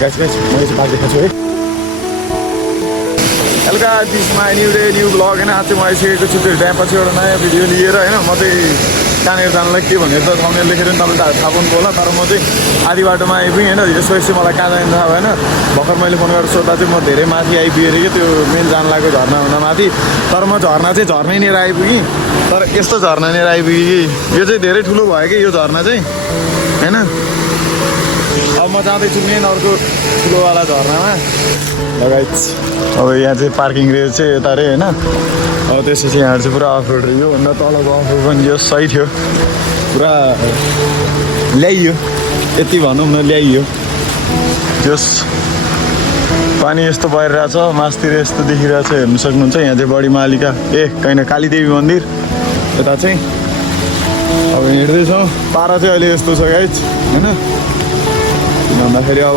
guys म यसो बात देखाउँछु है हल्का दिसमा न्यू डे न्यू ब्लग होइन आज चाहिँ म आइसकेको छु त्यो ड्याम पछि एउटा नयाँ भिडियो लिएर होइन म चाहिँ कहाँनिर जानलाई के भनेर त थम्बनेल लेखेर नि तपाईँले थाहा पाउनु होला तर म चाहिँ आधी बाटोमा आइपुगेँ होइन यसो यसो मलाई कहाँ जाने थाहा भएन भर्खर मैले फोन गरेर सोद्धा चाहिँ म धेरै माथि आइपुगेँ अरे कि त्यो मेन जान लागेको झर्नाभन्दा माथि तर म झर्ना चाहिँ झर्नैनिर आइपुगेँ तर यस्तो झर्नानिर आइपुगेँ कि यो चाहिँ धेरै ठुलो भयो कि यो झर्ना चाहिँ होइन अब म जाँदैछु मेन अर्को ठुलोवाला झर्नामा लगाइछ अब यहाँ चाहिँ पार्किङ रेट चाहिँ यता रे होइन अब त्यसपछि यहाँ चाहिँ पुरा अफ रोड योभन्दा तलको अफ रोड पनि यो सही थियो पुरा ल्याइयो यति भनौँ न ल्याइयो त्यस पानी यस्तो परिरहेछ मासतिर यस्तो देखिरहेछ हेर्नु सक्नुहुन्छ यहाँ चाहिँ बढी मालिका कहीँ कालीदेवी मन्दिर यता चाहिँ अब हिँड्दैछौँ पारा चाहिँ अहिले यस्तो छ गाइज होइन भन्दाखेरि अब